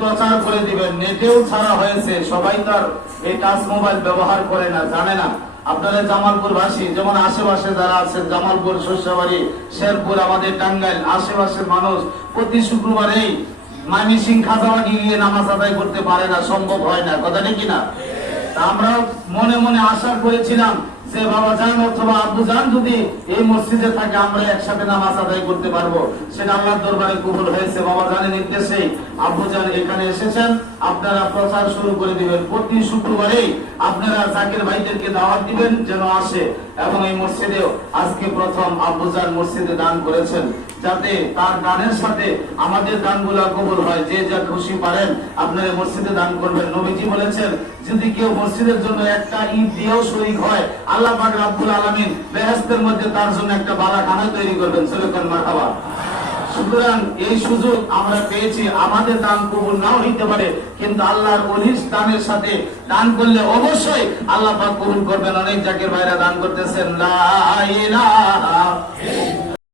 প্রচার করে দিবেন। নেটেও ছাড়া হয়েছে, সবাই তার এই টাচ মোবাইল ব্যবহার করে না, জানে না। আপনারা জামালপুর বাসী, যেমন আশেপাশে যারা আছেন, জামালপুর, শস্যবাড়ি, শেরপুর, আমাদের টাঙ্গাইল, আশেপাশের মানুষ প্রতি শুক্রবারেই ময়মনসিং খাজাবাড়ি গিয়ে নামাজ আদায় করতে পারে না, সম্ভব হয় না, কথা ঠিক কিনা? আমরা মনে মনে আশা করেছিলাম যে বাবা জান অথবা আব্বু জান যদি এই মসজিদে থাকে আমরা একসাথে নামাজ আদায় করতে পারবো। সেটা আল্লাহর দরবারে কবুল হয়েছে। বাবা জানের নির্দেশে আব্বু জান এখানে এসেছেন। আপনারা প্রচার শুরু করে দিবেন। প্রতি শুক্রবারেই আপনারা জাকির ভাইদেরকে দাওয়াত দিবেন যেন আসে। এবং এই মসজিদেও আজকে প্রথম আব্বু জান মসজিদে দান করেছেন, যাতে তার দানের সাথে আমাদের দানগুলো কবুল হয়। যে যা খুশি পারেন আপনারা মসজিদে দান করবেন। নবীজি বলেছেন, যদি কেউ মসজিদের জন্য একটা ইট দিয়েও শরীক হয়, আল্লাহ পাক রব্বুল আলামিন বেহেশতের মধ্যে তার জন্য একটা বালাখানা তৈরি করবেন। সুবহান মারহাবা। সুতরাং এই সুযোগ আমরা পেয়েছি। আমাদের দান কবুল নাও হইতে পারে, কিন্তু আল্লাহর ওলির দানের সাথে দান করলে অবশ্যই আল্লাহ পাক কবুল করবেন। অনেক জাকির ভাইরা দান করতেছেন। লা ইলাহা